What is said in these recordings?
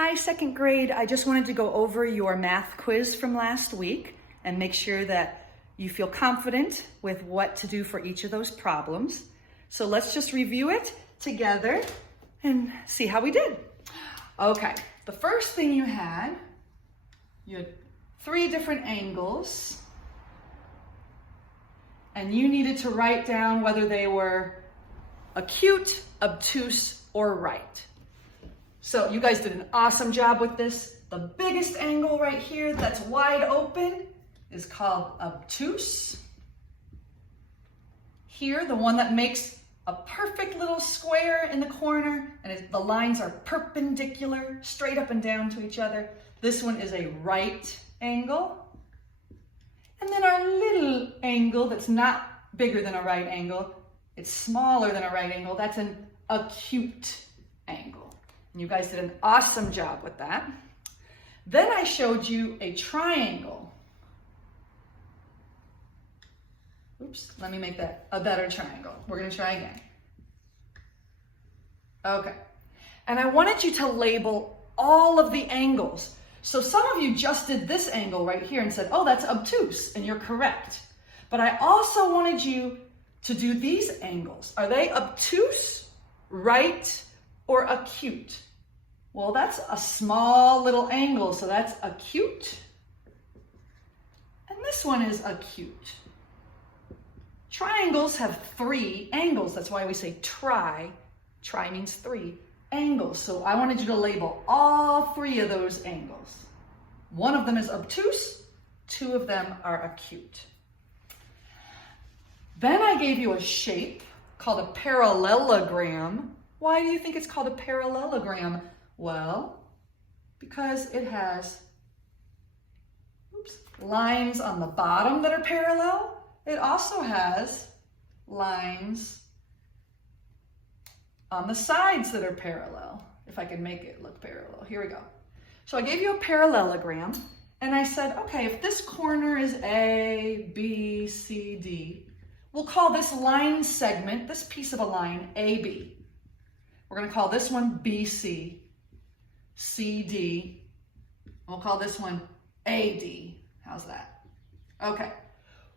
Hi, second grade. I just wanted to go over your math quiz from last week and make sure that you feel confident with what to do for each of those problems. So let's just review it together and see how we did. Okay, the first thing you had three different angles, and you needed to write down whether they were acute, obtuse, or right. So you guys did an awesome job with this. The biggest angle right here that's wide open is called obtuse. Here, the one that makes a perfect little square in the corner and the lines are perpendicular, straight up and down to each other. This one is a right angle. And then our little angle that's not bigger than a right angle, it's smaller than a right angle, that's an acute angle. And you guys did an awesome job with that. Then I showed you a triangle. Oops, let me make that a better triangle. We're gonna try again. Okay, and I wanted you to label all of the angles. So some of you just did this angle right here and said, oh, that's obtuse, and you're correct. But I also wanted you to do these angles. Are they obtuse, right, or acute? Well, that's a small little angle, so that's acute. And this one is acute. Triangles have three angles. That's why we say tri. Tri means three angles. So I wanted you to label all three of those angles. One of them is obtuse, two of them are acute. Then I gave you a shape called a parallelogram. Why do you think it's called a parallelogram? Well, because it has lines on the bottom that are parallel. It also has lines on the sides that are parallel, if I can make it look parallel. Here we go. So I gave you a parallelogram, and I said, okay, if this corner is A, B, C, D, we'll call this line segment, this piece of a line, AB. We're going to call this one BC, CD, and we'll call this one AD. How's that? Okay.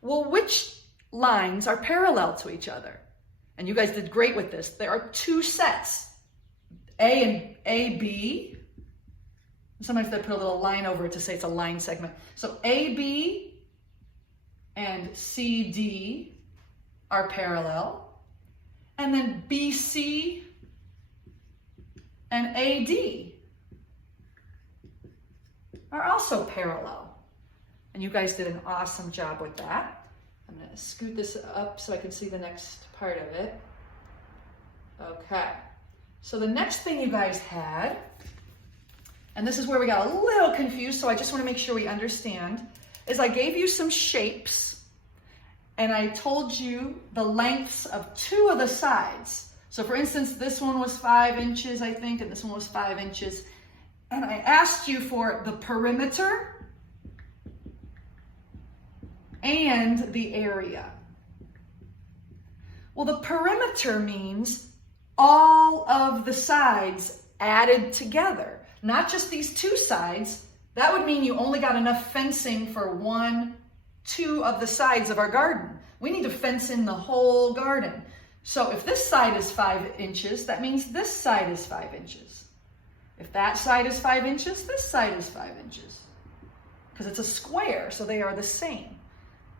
Well, which lines are parallel to each other? And you guys did great with this. There are two sets, A and AB. Sometimes they put a little line over it to say it's a line segment. So AB and CD are parallel. And then BC and AD are also parallel. And you guys did an awesome job with that. I'm going to scoot this up so I can see the next part of it. Okay. So the next thing you guys had, and this is where we got a little confused, so I just want to make sure we understand, is I gave you some shapes, and I told you the lengths of two of the sides. So for instance, this one was 5 inches, I think, and this one was 5 inches. And I asked you for the perimeter and the area. Well, the perimeter means all of the sides added together, not just these two sides. That would mean you only got enough fencing for 1, 2 of the sides of our garden. We need to fence in the whole garden. So if this side is 5 inches, that means this side is 5 inches. If that side is 5 inches, this side is 5 inches. Because it's a square, so they are the same.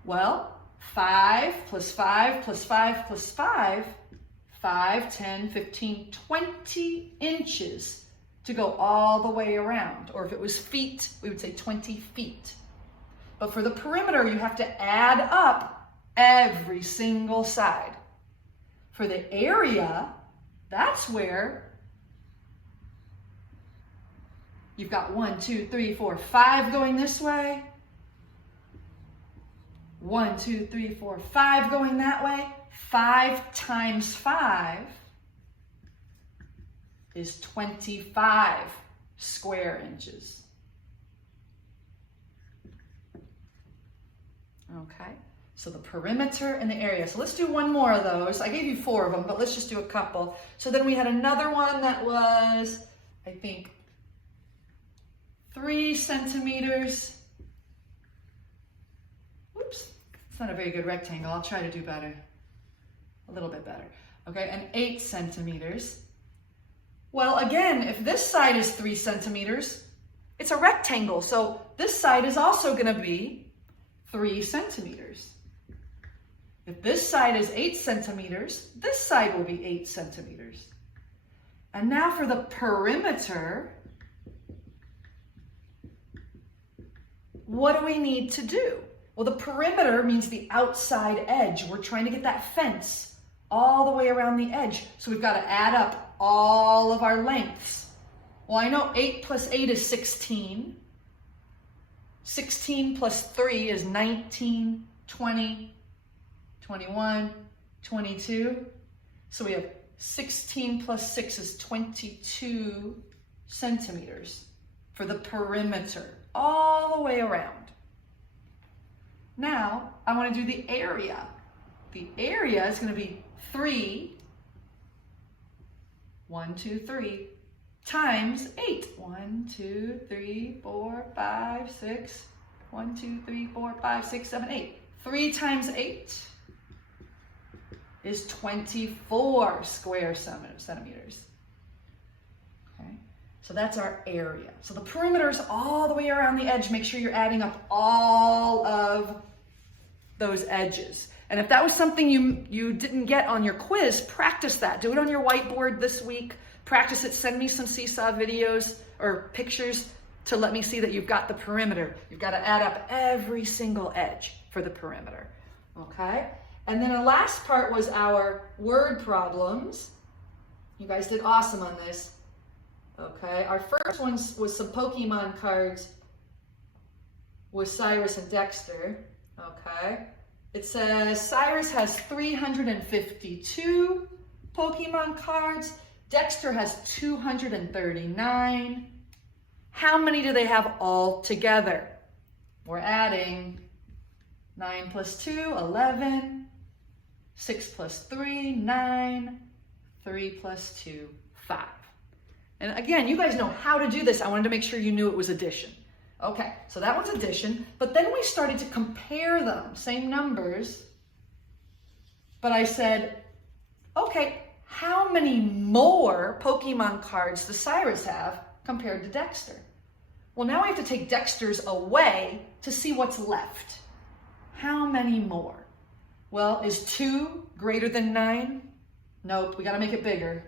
Well, 5 plus 5 plus 5 plus 5, 5, 10, 15, 20 inches to go all the way around. Or if it was feet, we would say 20 feet. But for the perimeter, you have to add up every single side. For the area, that's where you've got 1, 2, 3, 4, 5 going this way. 1, 2, 3, 4, 5 going that way. 5 times 5 is 25 square inches. Okay, so the perimeter and the area. So let's do one more of those. I gave you 4 of them, but let's just do a couple. So then we had another one that was, I think, 3 centimeters. Oops, it's not a very good rectangle. I'll try to do better, a little bit better. Okay, and 8 centimeters. Well, again, if this side is 3 centimeters, it's a rectangle, so this side is also going to be 3 centimeters. If this side is 8 centimeters, this side will be 8 centimeters. And now for the perimeter, what do we need to do? Well, the perimeter means the outside edge. We're trying to get that fence all the way around the edge. So we've got to add up all of our lengths. Well, I know 8 plus 8 is 16. 16 plus 3 is 19, 20, 21, 22. So we have 16 plus 6 is 22 centimeters for the perimeter, all the way around. Now, I want to do the area. The area is going to be 3, 1, 2, 3, times 8. 1, 2, 3, 4, 5, 6. 1, 2, 3, 4, 5, 6, 7, 8. 3 times 8 is 24 square centimeters. Okay, so that's our area. So the perimeter is all the way around the edge. Make sure you're adding up all of those edges. And if that was something you didn't get on your quiz, practice that. Do it on your whiteboard this week. Practice it. Send me some Seesaw videos or pictures to let me see that you've got the perimeter. You've got to add up every single edge for the perimeter. Okay? And then the last part was our word problems. You guys did awesome on this. Okay? Our first one was some Pokemon cards with Cyrus and Dexter. Okay? It says Cyrus has 352 Pokemon cards. Dexter has 239. How many do they have all together? We're adding 9 plus 2, 11. 6 plus 3, 9. 3 plus 2, 5. And again, you guys know how to do this. I wanted to make sure you knew it was addition. Okay, so that one's addition, but then we started to compare them, same numbers, but I said, okay, how many more Pokemon cards does Cyrus have compared to Dexter? Well, now we have to take Dexter's away to see what's left. How many more? Well, is 2 greater than 9? Nope, we got to make it bigger.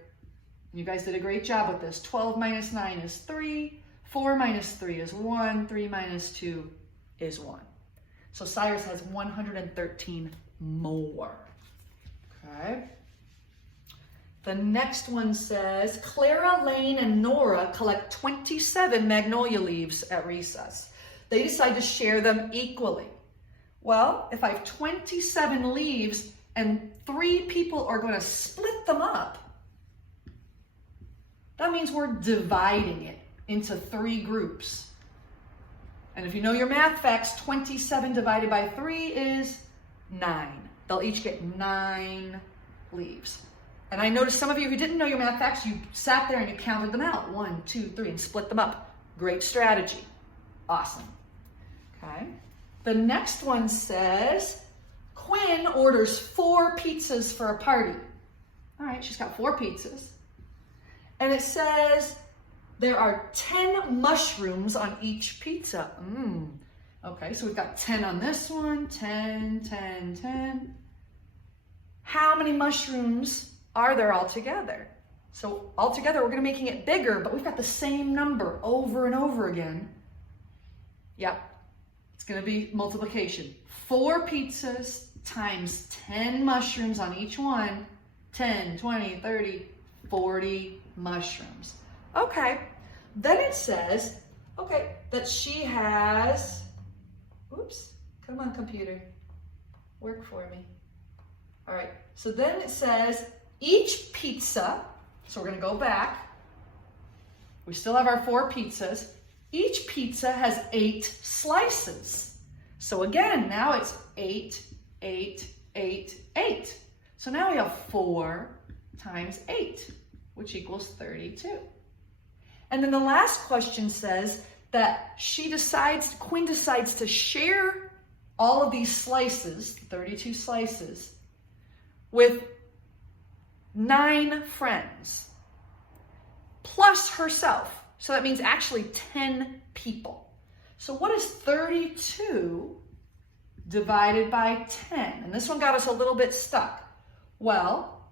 You guys did a great job with this. 12 minus 9 is 3. 4 minus 3 is 1. 3 minus 2 is 1. So Cyrus has 113 more. Okay. The next one says, Clara, Lane, and Nora collect 27 magnolia leaves at recess. They decide to share them equally. Well, if I have 27 leaves and 3 people are going to split them up, that means we're dividing it into 3 groups. And if you know your math facts, 27 divided by 3 is 9. They'll each get 9 leaves. And I noticed some of you who didn't know your math facts, you sat there and you counted them out. 1, 2, 3, and split them up. Great strategy. Awesome. Okay. The next one says, Quinn orders 4 pizzas for a party. All right, she's got 4 pizzas. And it says there are 10 mushrooms on each pizza. Okay, so we've got 10 on this one, 10, 10, 10. How many mushrooms are there altogether? So altogether, we're going to be making it bigger, but we've got the same number over and over again. Yep, it's going to be multiplication. 4 pizzas times 10 mushrooms on each one, 10, 20, 30, 40 mushrooms. Okay, then it says, okay, that she has, oops, come on computer, work for me. All right, so then it says each pizza, so we're gonna go back, we still have our 4 pizzas, each pizza has 8 slices. So again, now it's 8, 8, 8, 8. So now we have 4 times 8, which equals 32. And then the last question says, that Quinn decides to share all of these slices, 32 slices, with 9 friends, plus herself. So that means actually 10 people. So what is 32 divided by 10? And this one got us a little bit stuck. Well,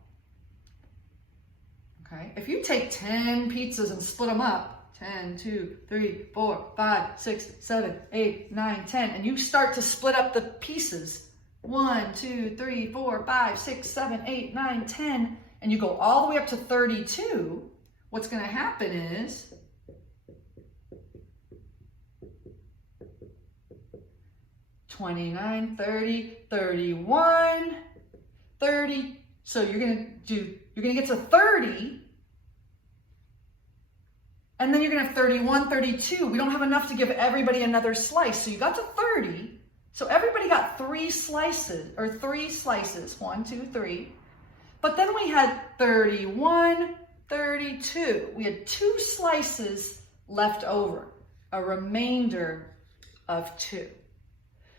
okay, if you take 10 pizzas and split them up, 10, 2, 3, 4, 5, 6, 7, 8, 9, 10, and you start to split up the pieces, 1, 2, 3, 4, 5, 6, 7, 8, 9, 10, and you go all the way up to 32, what's going to happen is $29, $30, $31, $30. So you're going to get to 30, and then you're going to have 31, 32. We don't have enough to give everybody another slice. So you got to 30. So everybody got 3 slices, 1, 2, 3. But then we had 31, 32. We had 2 slices left over, a remainder of 2.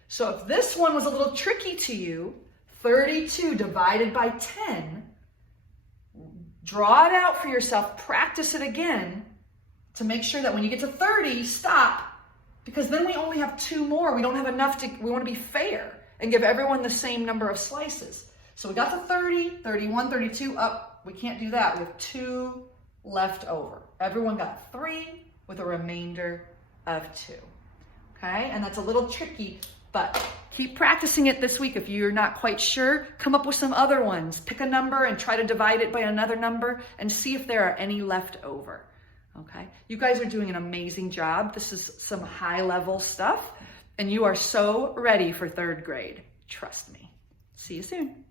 So if this one was a little tricky to you, 32 divided by 10, draw it out for yourself, practice it again to make sure that when you get to 30, stop, because then we only have 2 more. We don't have enough we want to be fair and give everyone the same number of slices. So we got to 30, 31, 32, we can't do that. We have 2 left over. Everyone got 3 with a remainder of 2. Okay, and that's a little tricky, but keep practicing it this week. If you're not quite sure, come up with some other ones. Pick a number and try to divide it by another number and see if there are any left over. Okay, you guys are doing an amazing job. This is some high-level stuff, and you are so ready for 3rd grade. Trust me. See you soon.